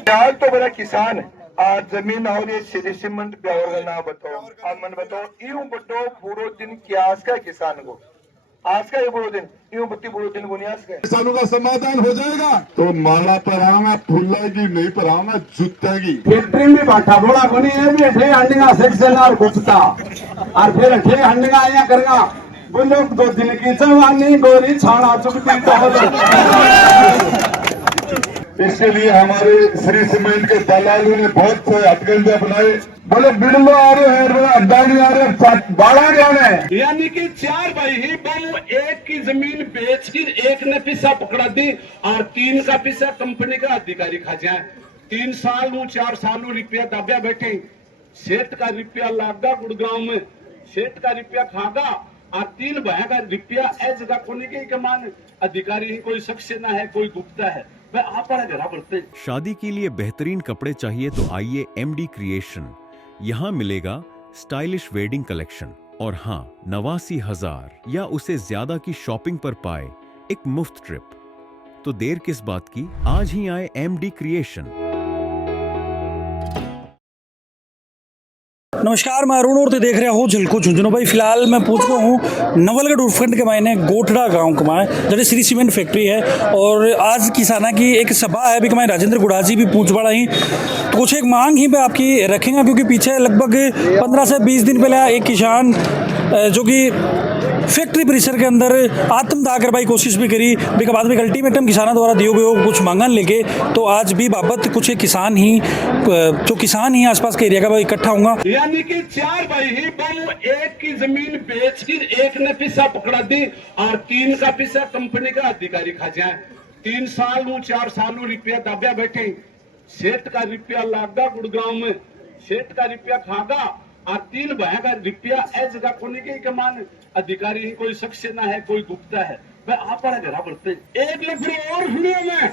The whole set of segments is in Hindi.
ख्याल तो बड़ा किसान है आज जमीन और ये सीमेंट पे और ना बताओ अब मन बताओ यूं बटो पूरा दिन क्या का किसान को आज का ये पूरा दिन यूं बत्ती पूरा दिन को नहीं आज का किसानों का समाधान हो जाएगा तो माला पर आऊंगा फुल्लागी नहीं पर आऊंगा जुत्तागी फैक्ट्री में बाटा बोला बनी है भी अठे अंडगा सेक्शन और गुप्ता और फिर अठे अंडगा आया करेगा बोलो 2 दिन की जवानी गोरी छाड़ा चुकती तो इसके लिए हमारे श्री सीमेंट के दलालों ने बहुत से हथकंडे अपनाए बोले बिड़लो आ रहे हैं अड्डानी आ रहे बाड़ा कौन है यानी कि 4 भाई ही बम एक की जमीन बेच कर एक ने पिस्सा पकड़ा दी और 3 का पिस्सा कंपनी का अधिकारी खा जाए 3 साल 4 साल रुपया दाबिया बैठे सेठ का रुपया लागा गुड़गांव में सेठ का रुपया खागा और 3 भाई का रुपया ए जगह कोने के कमान अधिकारी कोई शख्स ना है कोई गुप्ता है शादी के लिए बेहतरीन कपड़े चाहिए तो आइए MD क्रिएशन। यहाँ मिलेगा स्टाइलिश वेडिंग कलेक्शन और हाँ 89,000 या उससे ज्यादा की शॉपिंग पर पाए एक मुफ्त ट्रिप। तो देर किस बात की, आज ही आए MD क्रिएशन। नमस्कार, मैं अरुण और तो देख रहे हो झलको झुंझुनू। भाई फिलहाल मैं पहुंच गया हूँ नवलगढ़ उपखंड के मायने गोठड़ा गांव के माए जैसे श्री सीमेंट फैक्ट्री है और आज किसाना की एक सभा है। अभी के माए राजेंद्र गुड़ाजी भी पूछ बड़ा ही तो कुछ एक मांग ही पे आपकी रखेंगे क्योंकि पीछे लगभग 15 से 20 दिन पहले एक किसान जो कि फैक्ट्री परिसर के अंदर आत्मदाह करवाई कोशिश भी करी के बाद में अल्टीमेटम किसानों द्वारा दिए गए कुछ मांगन लेके तो आज भी बाबत कुछ किसान ही आसपास के एरिया का इकट्ठा होगा। यानी कि 4 भाई ही बम एक की जमीन बेच कर एक ने पिस्सा पकड़ा दी और 3 का पिस्सा कंपनी का अधिकारी खा जाए 3 साल 4 साल रुपया दाबिया बैठे सेठ का रुपया लागा गुड़गांव में सेठ का रुपया खागा और 3 भाई का रुपया ए जगह कोने के कमान अधिकारी कोई शख्स ना है कोई गुप्ता है। मैं आप बड़ा घरा बढ़ते एक लफड़े और सुनियो में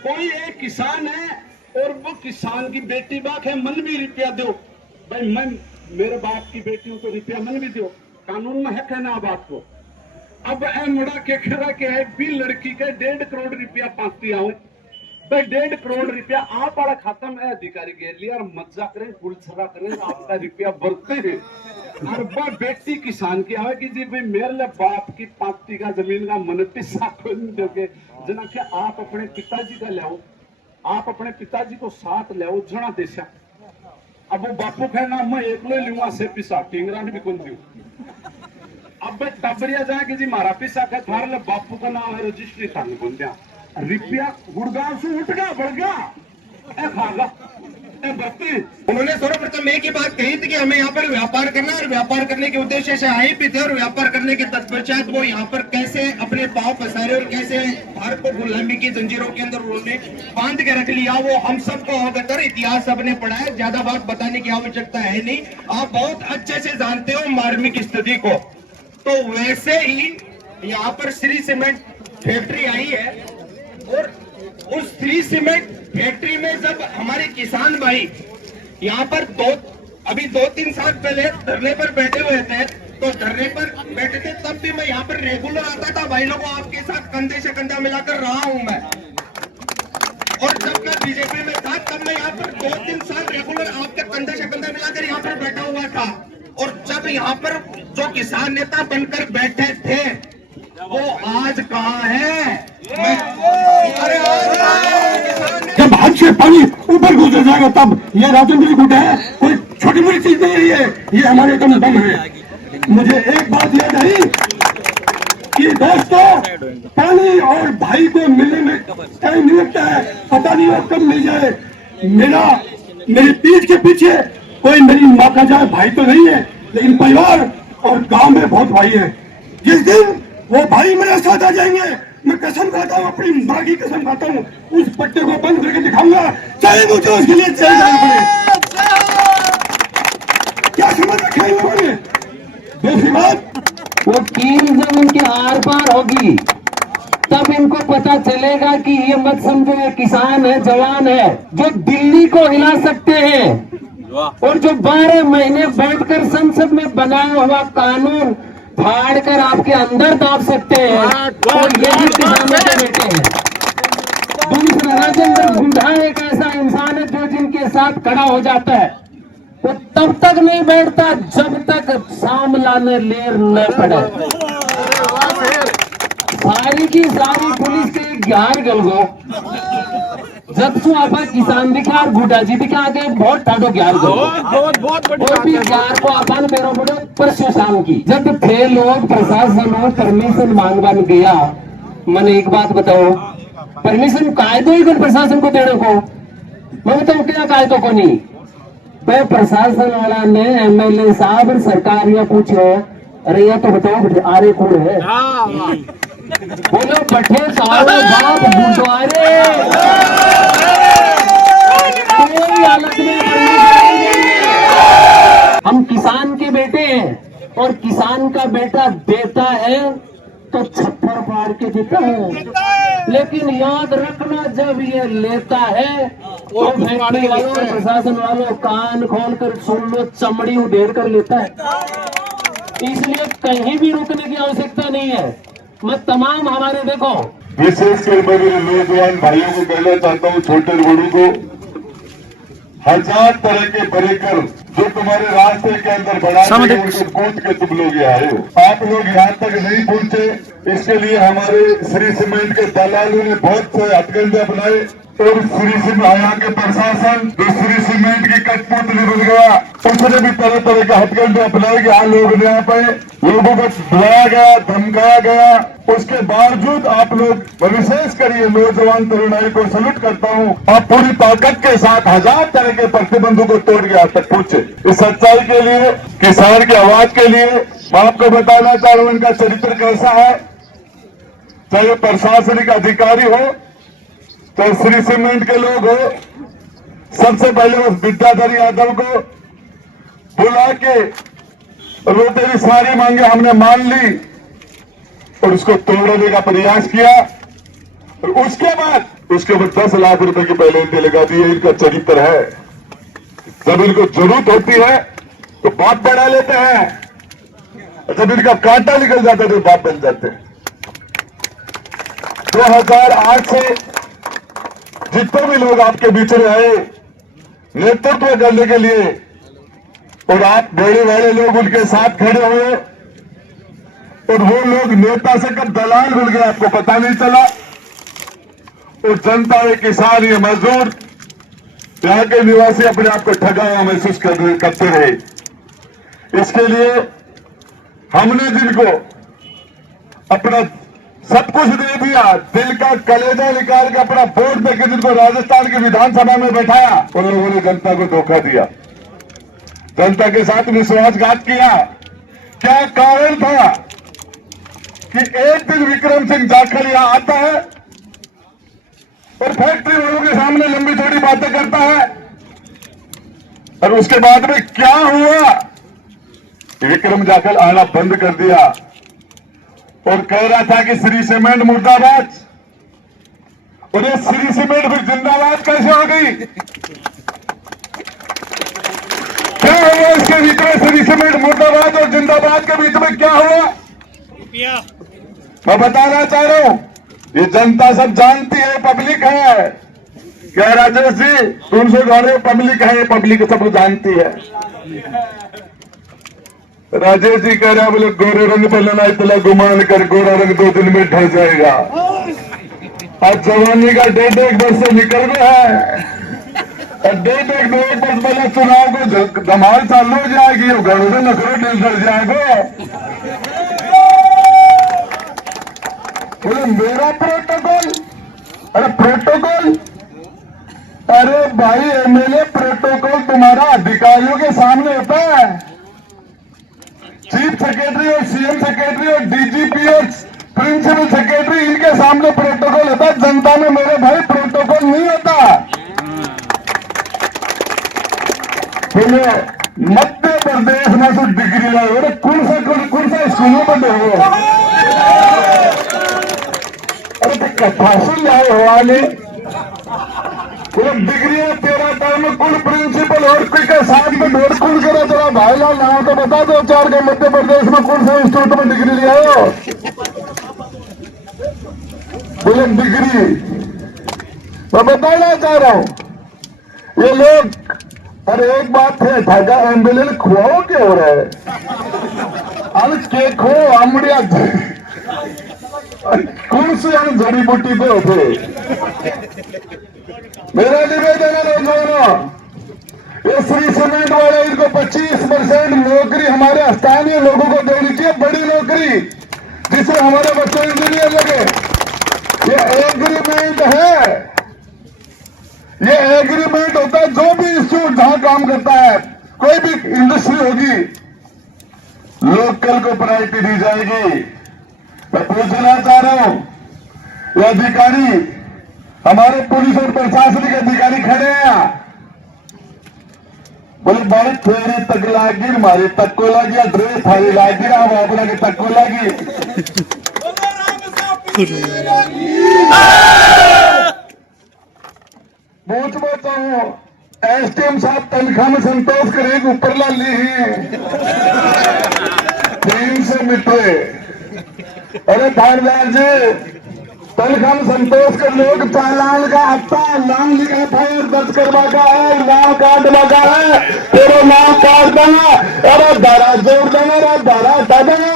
कोई एक किसान है और वो किसान की बेटी बात है मन भी रुपया दो भाई मैं मेरे बाप की बेटी हूं तो रुपया मन भी दो कानून में हक है ना बात को। अब ए मुड़ा के खड़ा के है भी लड़की के 1.5 करोड़ रुपया पाती आऊ भाई 1.5 करोड़ रुपया आप वाला खाता में अधिकारी घेर लिया और मजा करें गुलछरा करें आपका रुपया बढ़ते हैं और वह बेटी किसान की आवे कि जी भाई मेरे लिए बाप की पाती का जमीन का मन पिस्सा खोल दोगे जना कि आप अपने पिताजी का लाओ आप अपने पिताजी को साथ लाओ जना देशा। अब वो बापू कहना मैं एक लो लूंगा से पिस्सा टिंगरा भी कौन दू अब टबरिया जाए कि जी मारा पिस्सा का थार ले बापू का नाम है रजिस्ट्री था कौन दिया रुपया गुड़गांव से उठ गया बढ़ गया ए खागा ए बत्ती। उन्होंने सर्वप्रथम एक ही बात कही थी कि हमें यहाँ पर व्यापार करना है और व्यापार करने के उद्देश्य से आए भी थे और व्यापार करने के तत्पश्चात वो यहाँ पर कैसे अपने पांव पसारे और कैसे भारत को गुलामी की जंजीरों के अंदर उन्होंने बांध के रख लिया वो हम सबको अवगत और इतिहास सबने पढ़ा है, ज्यादा बात बताने की आवश्यकता है नहीं, आप बहुत अच्छे से जानते हो मार्मिक स्थिति को। तो वैसे ही यहाँ पर श्री सीमेंट फैक्ट्री आई है और उस श्री सीमेंट फैक्ट्री में जब हमारे किसान भाई यहाँ पर अभी 2-3 साल पहले धरने पर बैठे हुए थे तो धरने पर बैठे थे तब भी मैं यहाँ पर रेगुलर आता था भाई लोगों आपके साथ कंधे से कंधा मिलाकर रहा हूँ मैं। और जब मैं बीजेपी में था तब मैं यहाँ पर 2-3 साल रेगुलर आपके कंधे से कंधा मिलाकर यहाँ पर बैठा हुआ था। और जब यहाँ पर जो किसान नेता बनकर बैठे थे वो आज कहाँ है? जब हद से पानी ऊपर गुजर जाएगा तब ये राजेंद्र जी गुट है कोई छोटी मोटी चीज नहीं है ये हमारे कम दम है। मुझे एक बात याद आई कि दोस्तों पानी और भाई को मिलने में टाइम नहीं लगता है, पता नहीं वो कब मिल जाए। मेरी पीठ के पीछे कोई मेरी माँ का जाए भाई तो नहीं है लेकिन परिवार और गांव में बहुत भाई है। जिस दिन वो भाई मेरे साथ आ जाएंगे मैं कसम खाता हूँ अपनी माँ की कसम खाता हूँ उस पट्टे को बंद करके दिखाऊंगा चाहे मुझे उसके लिए चल जाना पड़े। क्या समझ रखा है लोगों ने? दूसरी बात वो कील जब उनके आर पार होगी तब इनको पता चलेगा कि ये मत समझो ये किसान है जवान है जो दिल्ली को हिला सकते हैं और जो 12 महीने बैठकर संसद में बनाया हुआ कानून फाड़ कर आपके अंदर दाब सकते हैं और यही किसानों के बेटे हैं। दूसरा राजेंद्र गुंडा एक ऐसा इंसान साथ खड़ा हो जाता है, वो तब तक नहीं बैठता जब तक सामला ने लेर न पड़े। सारी की सारी पुलिस के 11 गलगो जब तू आप किसान दिखा और गुटा जी दिखा आगे बहुत ठाडो 11 गलगो और भी 11 को अपन पेरो बड़ो परसों शाम की जब थे लोग प्रशासन और परमिशन मांगवान गया। मैंने एक बात बताओ, परमिशन कायदो ही प्रशासन को देने को मैं बताऊं क्या कायदों को नहीं। मैं प्रशासन वाला ने एमएलए साहब और सरकार या पूछो, अरे ये तो बताओ आरे कौन है? बोलो बठे साहब बाप गुरुद्वारे कोई हालत में हम किसान के बेटे हैं और किसान का बेटा देता है तो छप्पर फाड़ के देता है, लेकिन याद रखना जब ये लेता है तो फैक्ट्री वालों प्रशासन वालों कान खोल कर सुन लो, चमड़ी उधेड़ कर लेता है। इसलिए कहीं भी रुकने की आवश्यकता नहीं है। मैं तमाम हमारे देखो विशेषकर मैं मेरे नौजवान भाइयों को कहना चाहता हूँ, छोटे बड़ों को, 1000 तरह के बरेकर जो तुम्हारे रास्ते के अंदर बढ़ा उनको कूद के तुम लोग यहाँ आए हो। आप लोग यहाँ तक नहीं पहुँचे, इसके लिए हमारे श्री सीमेंट के दलालों ने बहुत से हथकंडे अपनाए और श्री सीमेंट के प्रशासन जो श्री सीमेंट की कठपुतली बन गया, उसने भी तरह तरह के हथकंडे अपनाए कि हाँ लोग यहाँ पे लोगों को बुलाया गया, धमकाया गया। उसके बावजूद आप लोग विशेष करिए नौजवान तरुणाई को सल्यूट करता हूँ, आप पूरी ताकत के साथ 1000 तरह के प्रतिबंधों को तोड़ के आज तक पहुंचे। इस सच्चाई के लिए, किसान की आवाज के लिए मैं आपको बताना चाह रहा हूँ इनका चरित्र कैसा है। चाहे प्रशासनिक अधिकारी हो, चाहे श्री सीमेंट के लोग हो, सबसे पहले उस विद्याधर यादव को बुला के वो तेरी सारी मांगे हमने मान ली और उसको तोड़ने का प्रयास किया और उसके बाद उसके ऊपर 10 लाख रुपए की पहले लगा दी। इनका चरित्र है। जब इनको जरूरत होती है तो बाप बढ़ा लेते हैं, जब इनका कांटा निकल जाता है तो बाप बन जाते हैं। 2008 से जितने भी लोग आपके बीच में आए नेतृत्व करने के लिए और आप बड़े बड़े लोग उनके साथ खड़े हुए और वो लोग नेता से कब दलाल मिल गए आपको पता नहीं चला। और जनता, ये किसान, ये मजदूर, यहाँ के निवासी अपने आप को ठगा हुआ महसूस करते रहे। इसके लिए हमने जिनको अपना सब कुछ दे दिया, दिल का कलेजा निकाल के अपना वोट देकर जिनको राजस्थान की विधानसभा में बैठाया, उन लोगों ने जनता को धोखा दिया, जनता के साथ विश्वासघात किया। क्या कारण था कि एक दिन विक्रम सिंह जाखड़ यहां आता है और फैक्ट्री वालों के सामने लंबी चौड़ी बातें करता है और उसके बाद में क्या हुआ, विक्रम जाखड़ आना बंद कर दिया और कह रहा था कि श्री सीमेंट मुर्दाबाद, और ये श्री सीमेंट फिर जिंदाबाद कैसे हो गई? क्या हुआ इसके बीच में? श्री सीमेंट मुर्दाबाद और जिंदाबाद के बीच में क्या हुआ मैं बताना चाह रहा हूं। ये जनता सब जानती है, पब्लिक है। क्या राजेश जी तुम से गौरव पब्लिक है, पब्लिक सब जानती है। राजेश जी कह रहा बोले गोरे रंग पर लेना इतना गुमान कर, गोरा रंग 2 दिन में ढल जाएगा। आज जवानी का 1.5 वर्ष से निकल गया है और 1.5 वर्ष पहले चुनाव को धमाल चालू हो जाएगी, घरों से नखरे डर जाएगा। बोले मेरा प्रोटोकॉल, अरे प्रोटोकॉल, अरे भाई एमएलए प्रोटोकॉल तुम्हारा अधिकारियों के सामने होता है। चीफ सेक्रेटरी और सीएम सेक्रेटरी और डीजीपी और प्रिंसिपल सेक्रेटरी, इनके सामने प्रोटोकॉल होता है। जनता में मेरे भाई प्रोटोकॉल नहीं होता। बोले मध्य प्रदेश में तो डिग्री लाए, कौन सा स्कूलों में हो, अरे फांसी लाए हो वाले डिग्रियां 13 टाइम में कुल प्रिंसिपल और के साथ में ढोर कुल करा। जरा भाई लाल नाम तो बता दो 4 के मध्य प्रदेश में कौन सा इंस्टीट्यूट में डिग्री लिया हो? बोले डिग्री। मैं बताना चाह रहा हूं, ये लोग और एक बात है ठगा एम्बुलेंस खुआओ क्या हो रहा है अरे के खो आमड़िया कौन सी हम जड़ी बूटी पे होते मेरा निवेदन है नौजवानों ये श्री सीमेंट वाले इनको 25% नौकरी हमारे स्थानीय लोगों को देनी चाहिए बड़ी नौकरी जिससे हमारे बच्चे इंजीनियर लगे ये एग्रीमेंट है ये एग्रीमेंट होता है जो भी इंस्टीट्यूट जहां काम करता है कोई भी इंडस्ट्री होगी लोकल को प्रायोरिटी दी जाएगी। मैं पूछना चाह रहा हूं ये अधिकारी हमारे पुलिस और प्रशासनिक अधिकारी खड़े हैं बोले भाई तेरी तक लागी हमारी तक को लगी ड्रेस थारी लागी ना हम अपना के तक को लगी पूछ बोलता हूँ एसडीएम साहब तनख्वाह में संतोष करेंगे ऊपर ला ली ही 300 मीटर अरे थानेदार जी तनख्वाह में संतोष कर लोग चालान का हफ्ता नाम लिखा था दर्ज करवा का है नाम काट लगा है तेरा नाम काट देना अरे धारा जोड़ देना अरे धारा हटा देना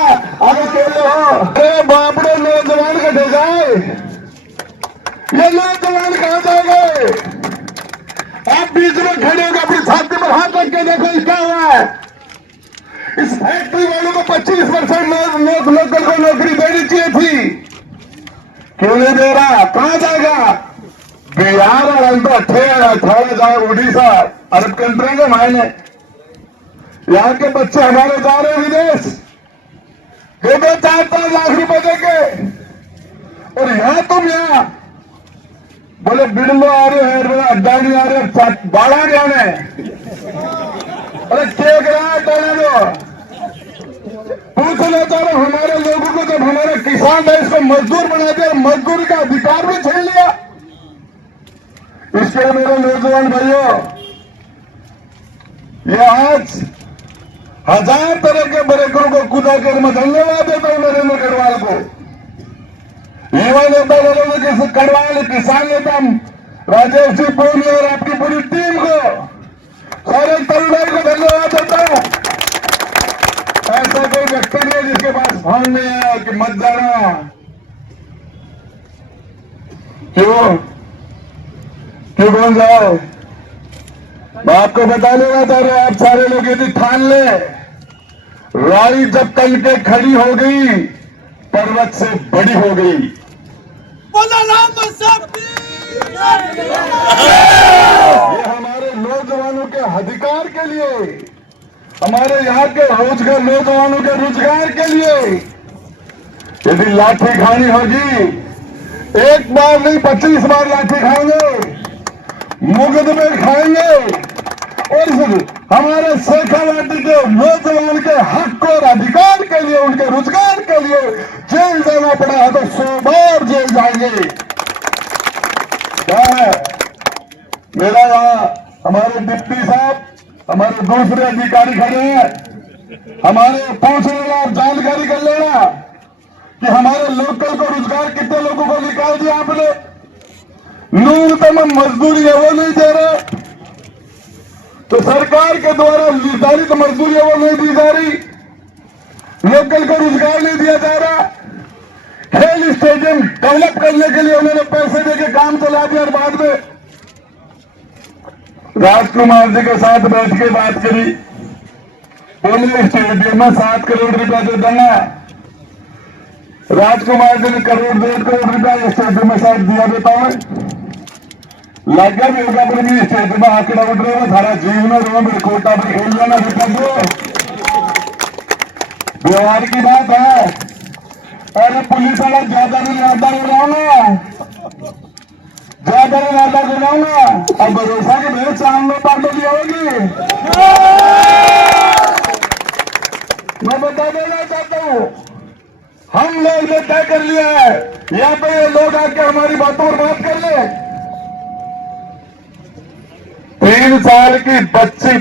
अरे केले हो अरे बापड़े नौजवान कटे जाए ये नौजवान कहाँ जाएंगे आप बीच में खड़े होकर अपनी छाती पर हाथ रख के देखो क्या हुआ है इस फैक्ट्री वालों को 25% लोकल को नौकरी देनी चाहिए थी क्यों नहीं दे रहा कहां जाएगा बिहार और तो अठारह जाओ उड़ीसा अरब कंट्री के मायने यहाँ के बच्चे हमारे जा रहे विदेश 2-4 लाख रुपए देके और यहाँ तुम यहाँ बोले बिड़लो आ रहे हैं अड्डानी आ रहे बाड़ा गया अरे केक रहा हटाने दो पूछना चाह रहा हमारे लोगों को जब हमारे किसान देश को मजदूर बना दिया मजदूरी का अधिकार भी छीन लिया इसके लिए मेरे नौजवान भाइयों ये आज 1000 तरह के ब्रेकरों को कूदा कर मैं धन्यवाद देता हूं नरेंद्र गढ़वाल को युवा नेता बोलोगे कड़वाल किसान नेता राजेश जी पूरी और आपकी पूरी टीम को सारे तरुणाई को धन्यवाद देता हूं ऐसा कोई व्यक्ति नहीं है जिसके पास फोन नहीं है कि मत जाना क्यों कौन जाओ मैं आपको बता देना चाह रहा हूं आप सारे लोग यदि ठान ले राई जब कल के खड़ी हो गई पर्वत से बड़ी हो गई ये हमारे नौजवानों के अधिकार के लिए हमारे यहाँ के रोजगार नौजवानों के रोजगार के लिए यदि लाठी खानी होगी एक बार नहीं 25 बार लाठी खाएंगे मुकदमे खाएंगे और हमारे शेखावाटी के नौजवान के हक और अधिकार के लिए उनके रोजगार के लिए जेल जाना पड़ा है तो 100 बार जेल जाएंगे क्या है मेरा यहाँ हमारे डिप्टी साहब हमारे दूसरे अधिकारी खड़े हैं हमारे पूछने वाला आप जानकारी कर लेना कि हमारे लोकल को रोजगार कितने लोगों को निकाल दिया आपने न्यूनतम मजदूरी है वो नहीं दे रहे तो सरकार के द्वारा निर्धारित मजदूरी है वो नहीं दी जा रही लोकल को रोजगार नहीं दिया जा रहा खेल स्टेडियम डेवलप करने के लिए उन्होंने पैसे देके काम चला दिया और बाद में राजकुमार जी के साथ बैठ के बात करी बोले स्टेडियम में 7 करोड़ रुपया दे देना राजकुमार जी ने 1.5 करोड़ रुपया स्टेडियम में साथ दिया बताओ लग गया मेरे पर भी स्टेडियम में आंकड़ा उठ रहा है सारा जीवन रो मेरे कोटा पर खेल लेना बेटा दो व्यवहार की बात है अरे पुलिस वाला ज्यादा भी ज्यादा बुलाऊंगा ज्यादा भी ज्यादा बुलाऊंगा अब भरोसा के मेरे सामने पार्टी दी होगी मैं बता देना चाहता हूँ हम लोग ने तय कर लिया है यहाँ पे ये लोग आके हमारी बातों पर बात कर ले 3 साल की बच्ची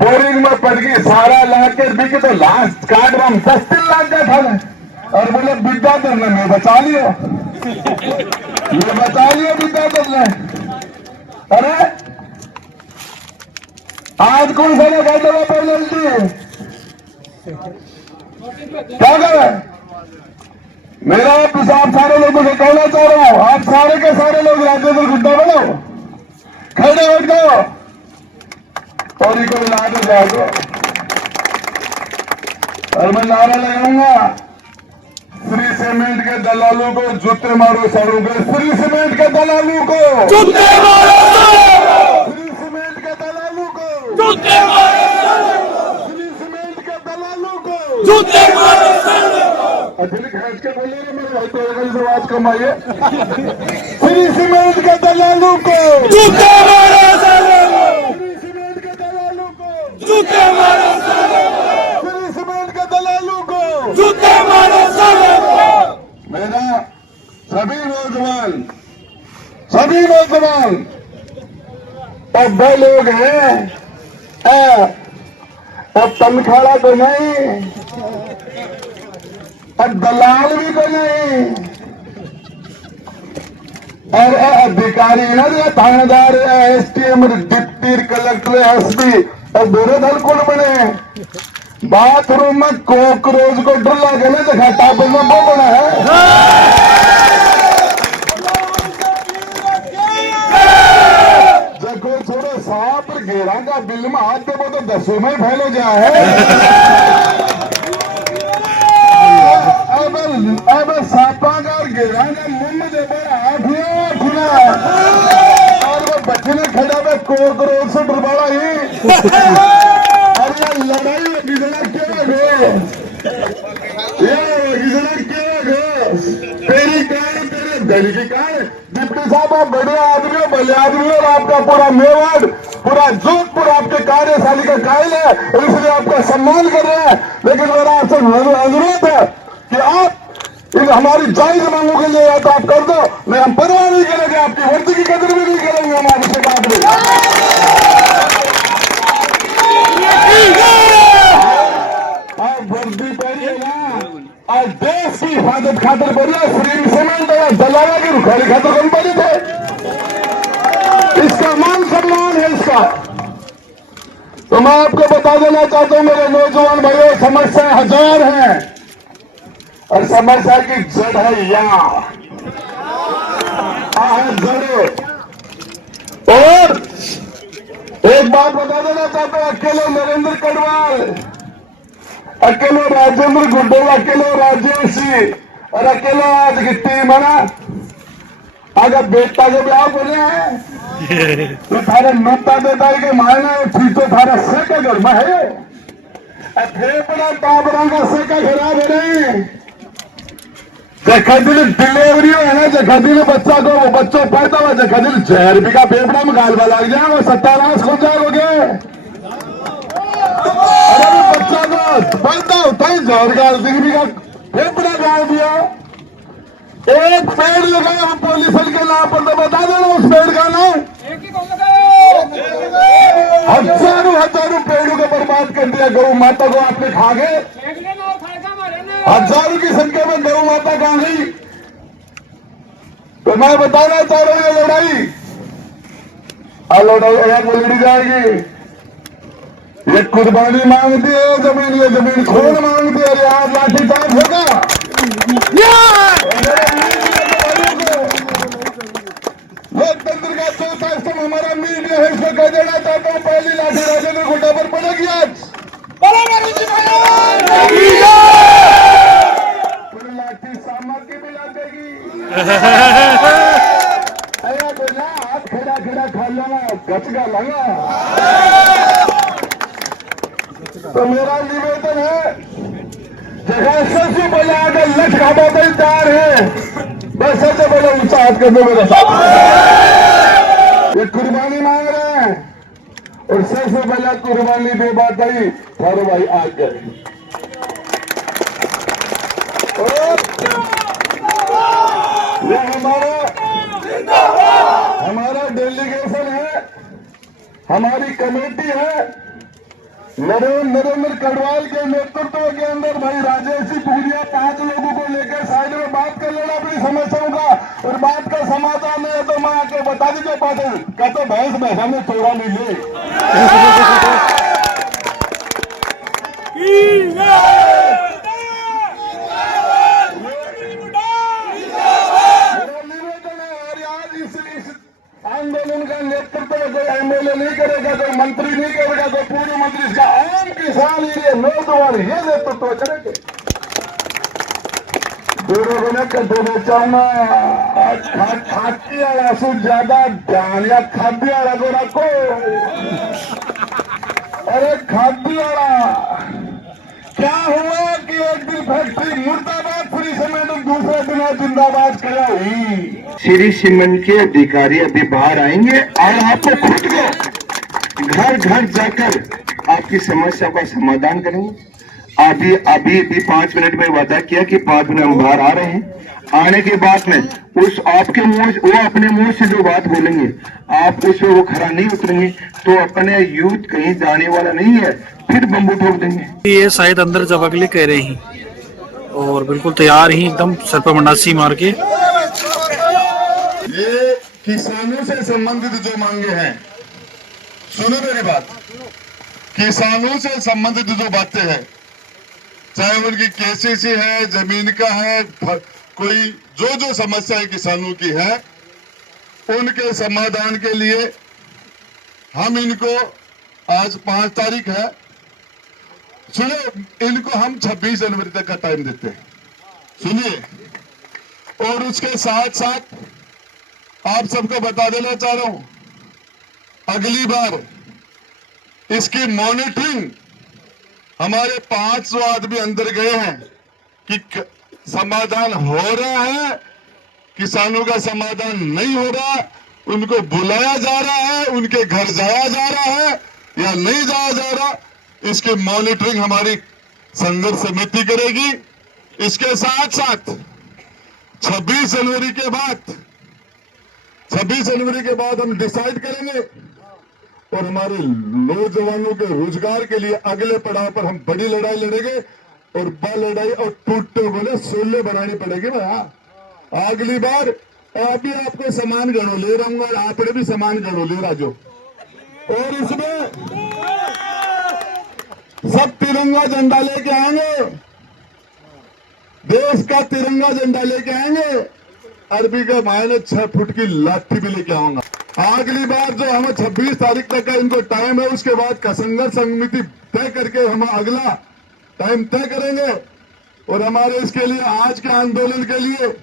बोरिंग में पड़ गई सारा लाके बिके तो लास्ट कार्ड में 10 लाख का था और बोले विद्याधर ने मैं बचा लिया ये बचा लिया विद्याधर ने अरे आज कौन सा लगा देगा पेनल्टी? क्या करे? मेरा आप सारे लोगों से कहना चाह रहा हूं, आप सारे के सारे लोग राजेंद्र गुड्डा बनो, खड़े बैठ जाओ और इनको ला दो जाओ। और मैं नारा लगाऊंगा, श्री सीमेंट के दलालों को जूते मारो सड़ों को, श्री सीमेंट के दलालों को जूते मारो, श्री सीमेंट के दलालों को जूते मारो, श्री सीमेंट के दलालों को जूते मारो। दिल खींच के बोले ना मेरे भाई, तो से आवाज कमाइए, श्री सीमेंट के दलालों को जूते मारो, श्री सीमेंट के दलालों को जूते मारो, श्री सीमेंट के दलालों को जूते मारो। मेरा सभी नौजवान अब वो लोग हैं, अब तनखाड़ा तो नहीं, अब दलाल भी तो नहीं, और अधिकारी है ना, थानेदार, एसटीएम, डिप्टी कलेक्टर, एसपी, और बुरे दल कौन बने? बाथरूम में कॉकरोच को डर लगे ना, तो घाटा बनना वो बना है। जब कोई थोड़ा सांप घेरा का बिल में हाथ दे, वो तो 10 में फैल जाए। अब सांपा का और घेरा का मुंह में दे बड़ा हाथ खुला, और वो बच्चे ने खड़ा में कॉकरोच से डरवाड़ा ही। लड़ाई में गिजना क्यों गो? गिजना क्यों गो? तेरी कार, तेरे दल की कार। डिप्टी साहब, आप बड़े आदमी हो, भले आदमी हो, और आपका पूरा मेवाड़, पूरा जोधपुर आपके कार्यशाली का कायल है, और इसलिए आपका सम्मान कर रहे हैं। लेकिन मेरा आपसे अनुरोध है कि आप इन हमारी जायज मांगों के लिए तो आप कर दो, नहीं हम परवाह नहीं करेंगे, आपकी वर्दी की कदर भी नहीं करेंगे हम आपसे बात नहीं। आप वर्दी पहनिए ना, और देश की हिफाजत खातर बढ़िया, श्री सीमेंट दलाला की रुखारी खातर कौन बने थे? इसका मान सम्मान है इसका। तो मैं आपको बता देना चाहता हूं मेरे नौजवान भाइयों, समस्या हजार है, और समस्या की जड़ है यहाँ जड़। और एक बात बता देना चाहता हूं, अकेले नरेंद्र कड़वाल, अकेले राजेंद्र गुड्डा, अकेले राजेश सिंह, और अकेले आज की टीम है ना, अगर बेटा के ब्याह हो रहे हैं तो थारे नोटा देता है कि मायना ठीक तो थारा सेका घर में है, फेफड़ा टाबरा का सेका खराब हो रहे हैं। जखा दिन डिलीवरी है ना, जखा दिन बच्चा को, वो बच्चों पैदा हुआ, जखा दिन जहर भी का फेफड़ा में गालवा लग जाएगा, सत्यानाश हो जाओगे। अरे बच्चा को पैदा होता ही जहर गाल भी का फेफड़ा गाल दिया। एक पेड़ लगाया हम पॉल्यूशन के नाम पर, तो बता देना उस पेड़ का नाम। हजारों पेड़ों को बर्बाद कर दिया। गौ माता को आपने खा गए, हजारों की संख्या में गौ माता कहां गई? तो मैं बताना चाह रहा हूं, ये लड़ाई लड़ी जाएगी। ये कुर्बानी मांगती है जमीन, ये जमीन खून मांगती है, आज लाठीचार्ज होगा। लोकतंत्र का चौथा स्तंभ हमारा मीडिया है, इसको कह देना चाहता हूँ, पहली लाठी राजेंद्र गुड्डा पर पड़ेगी आज। लाठी सामक की भी लग देगी। बोला हाथ खेड़ा खेड़ा खा लेना, गचगा लगा। तो मेरा निवेदन है, जगह सबसे बोला अगर लठ खाबा तैयार है, बस सबसे बोला ऊंचा हाथ कर दो मेरे साथ। ये कुर्बानी मांग रहे हैं, और सबसे पहला कुर्बानी दे बात आई थारो भाई आज गए। ये हमारा डेलीगेशन है, हमारी कमेटी है। नरेंद्र कड़वाल के नेतृत्व के अंदर भाई राजेश जी पूरिया 5 लोगों को लेकर साइड में बात कर लेना अपनी समस्याओं का, और बात का समाधान नहीं है तो मैं आके बता दीजिए। कहते भैंस में हमें थोड़ा नहीं ले आंदोलन का नेतृत्व कोई एमएलए नहीं करेगा, कोई मंत्री नहीं करेगा, कोई पूर्व मंत्री, इसका आम किसान ये नौजवान ये नेतृत्व करेंगे। दोनों चाहना खाती वाला सु ज्यादा ध्यान या खाद्य वाला को रखो। अरे खाद्य वाला क्या हुआ कि एक दिन फैक्ट्री मुर्दाबाद फ्री सीमेंट, दूसरे दिन जिंदाबाद खड़ा हुई। श्री सीमेंट के अधिकारी अभी बाहर आएंगे और आपको खुद को घर घर जाकर आपकी समस्या का समाधान करेंगे। अभी 5 मिनट में वादा किया कि 5 मिनट हम बाहर आ रहे हैं। आने के बाद में उस आपके मुंह, वो अपने मुंह से जो बात बोलेंगे आप उस पे वो खरा नहीं उतरेंगे तो अपने यूथ कहीं जाने वाला नहीं है, फिर बम्बू ठोक देंगे। ये शायद अंदर जब अगले कह रहे हैं और बिल्कुल तैयार ही एकदम सर पर मंडासी मार के। ये किसानों से संबंधित जो मांगे हैं, सुनो मेरी बात, किसानों से संबंधित जो बातें हैं, चाहे उनकी केसीसी है, जमीन का है, कोई जो समस्याएं किसानों की है, उनके समाधान के लिए हम इनको आज 5 तारीख है, सुनो, इनको हम 26 जनवरी तक का टाइम देते हैं, सुनिए। और उसके साथ साथ आप सबको बता देना चाह रहा हूं, अगली बार इसकी मॉनिटरिंग हमारे 500 आदमी अंदर गए हैं कि समाधान हो रहा है, किसानों का समाधान नहीं हो रहा, उनको बुलाया जा रहा है, उनके घर जाया जा रहा है या नहीं जाया जा रहा, इसकी मॉनिटरिंग हमारी संघर्ष समिति करेगी। इसके साथ साथ 26 जनवरी के बाद हम डिसाइड करेंगे और हमारे नौजवानों के रोजगार के लिए अगले पड़ाव पर हम बड़ी लड़ाई लड़ेंगे। और लड़ाई और टूटते बोले सोले बनानी पड़ेगी भैया। अगली बार अभी आपको सामान गणो ले रहा हूँ और आपने भी सामान गणो ले रहा जो, और इसमें सब तिरंगा झंडा लेके आएंगे, देश का तिरंगा झंडा लेके आएंगे, अरबी का मायने 6 फुट की लाठी भी लेके आऊंगा। अगली बार जो हमें 26 तारीख तक का इनको टाइम है, उसके बाद का संघर्ष समिति तय करके हम अगला टाइम तय करेंगे। और हमारे इसके लिए आज के आंदोलन के लिए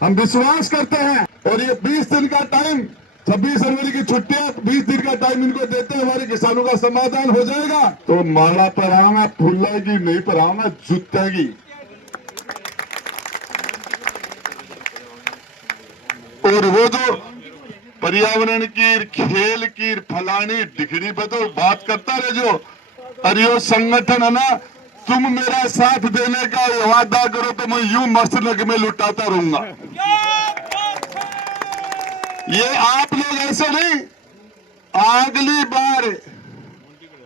हम विश्वास करते हैं। और ये 20 दिन का टाइम, 26 जनवरी की छुट्टियां 20 दिन का टाइम इनको देते हैं, हमारे किसानों का समाधान हो जाएगा। तो माला पराऊंगा, फुल्लागी नहीं पराऊंगा, जुतेगी। और वो जो पर्यावरण की, खेल की, फलानी डिग्री पे तो बात करता रहे जो, और ये संगठन है ना, तुम मेरा साथ देने का वादा करो तो मैं यूं मस्त लग में लुटाता रहूंगा। ये आप लोग ऐसे नहीं, अगली बार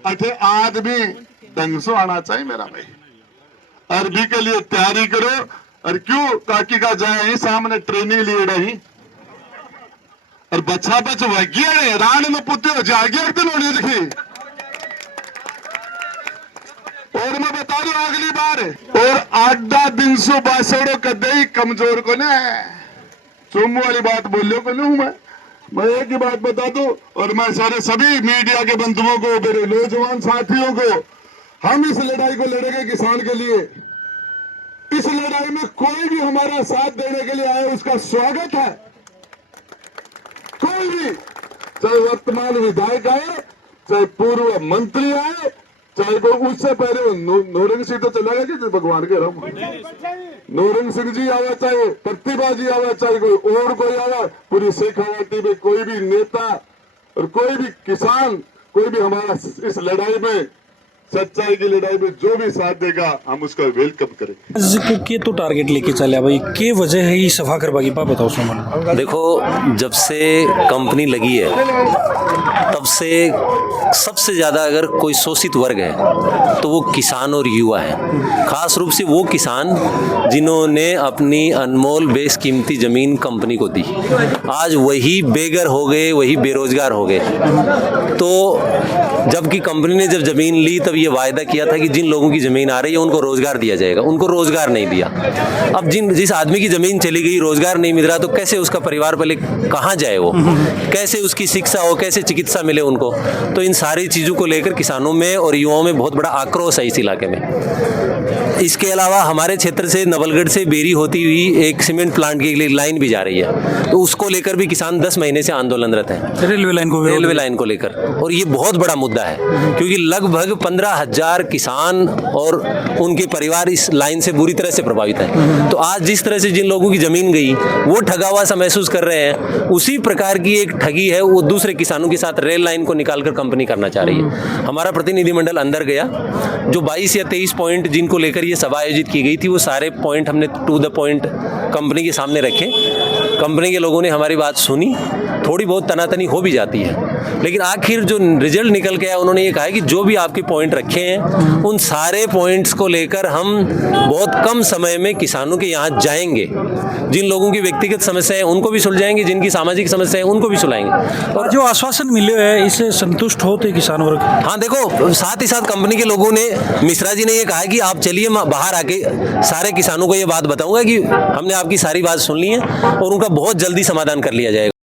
अठे आदमी ढंग से आना चाहिए मेरा भाई। अरबी के लिए तैयारी करो। और क्यों काकी का जाए सामने ट्रेनिंग लिए रही और बच्चा बच वगिया रान में पुत्ते हो जागे दिन होनी दिखी। और मैं बता दूं अगली बार और 8 दिन सो बासड़ो कदे ही कमजोर को ने चुम्बू वाली बात बोलियो को नहीं हूं मैं एक ही बात बता दूं। और मैं सारे सभी मीडिया के बंधुओं को, मेरे नौजवान साथियों को, हम इस लड़ाई को लड़ेंगे किसान के लिए। इस लड़ाई में कोई भी हमारा साथ देने के लिए आए उसका स्वागत है। कोई भी, चाहे वर्तमान विधायक आए, चाहे पूर्व मंत्री आए, चाहे को उससे पहले नौरंग सिंह तो चला गया कि भगवान के राम, नौरंग सिंह जी आवा, चाहे प्रतिभा जी आवा, चाहे कोई आवा, पूरी शेखावाटी में कोई भी नेता और कोई भी किसान, कोई भी हमारा इस लड़ाई में सच्चाई की लड़ाई में जो भी साथ देगा हम उसका वेलकम करेंगे। आज को के तो टारगेट लेके चले भाई, के वजह है ये सफा करवागी पा बताओ सोमन। देखो, जब से कंपनी लगी है तब से सबसे ज़्यादा अगर कोई शोषित वर्ग है तो वो किसान और युवा है। खास रूप से वो किसान जिन्होंने अपनी अनमोल बेशकीमती ज़मीन कंपनी को दी, आज वही बेघर हो गए, वही बेरोजगार हो गए। तो जबकि कंपनी ने जब ज़मीन ली तब ये वायदा किया था कि जिन लोगों की ज़मीन आ रही है उनको रोज़गार दिया जाएगा, उनको रोज़गार नहीं दिया। अब जिस आदमी की ज़मीन चली गई, रोज़गार नहीं मिल रहा, तो कैसे उसका परिवार पहले कहाँ जाए, वो कैसे उसकी शिक्षा हो, कैसे चिकित्सा मिले उनको। तो इन सारी चीज़ों को लेकर किसानों में और युवाओं में बहुत बड़ा आक्रोश है इस इलाके में। इसके अलावा हमारे क्षेत्र से नवलगढ़ से बेरी होती हुई एक सीमेंट प्लांट की लाइन भी जा रही है, तो उसको लेकर भी किसान 10 महीने से आंदोलनरत हैं, रेलवे लाइन को लेकर। और ये बहुत बड़ा मुद्दा है क्योंकि लगभग 15,000 किसान और उनके परिवार इस लाइन से बुरी तरह से प्रभावित हैं। तो आज जिस तरह से जिन लोगों की ज़मीन गई वो ठगा हुआ सा महसूस कर रहे हैं, उसी प्रकार की एक ठगी है वो दूसरे किसानों के साथ रेल लाइन को निकालकर कंपनी करना चाह रही है। हमारा प्रतिनिधिमंडल अंदर गया, जो 22 या 23 पॉइंट जिनको लेकर ये सभा आयोजित की गई थी, वो सारे पॉइंट हमने टू द पॉइंट कंपनी के सामने रखे। कंपनी के लोगों ने हमारी बात सुनी, थोड़ी बहुत तनातनी हो भी जाती है, लेकिन आखिर जो रिजल्ट निकल के आया, उन्होंने ये कहा कि जो भी आपके पॉइंट रखे हैं उन सारे पॉइंट्स को लेकर हम बहुत कम समय में किसानों के यहाँ जाएंगे। जिन लोगों की व्यक्तिगत समस्याएं उनको भी सुलझाएंगे, जिनकी सामाजिक समस्याएं उनको भी सुलाएंगे। और जो आश्वासन मिले है इससे संतुष्ट होते किसान वर्ग? हाँ, देखो, साथ ही साथ कंपनी के लोगों ने, मिश्रा जी ने ये कहा कि आप चलिए, बाहर आके सारे किसानों को ये बात बताऊंगा कि हमने आपकी सारी बात सुन ली है और उनका बहुत जल्दी समाधान कर लिया जाएगा।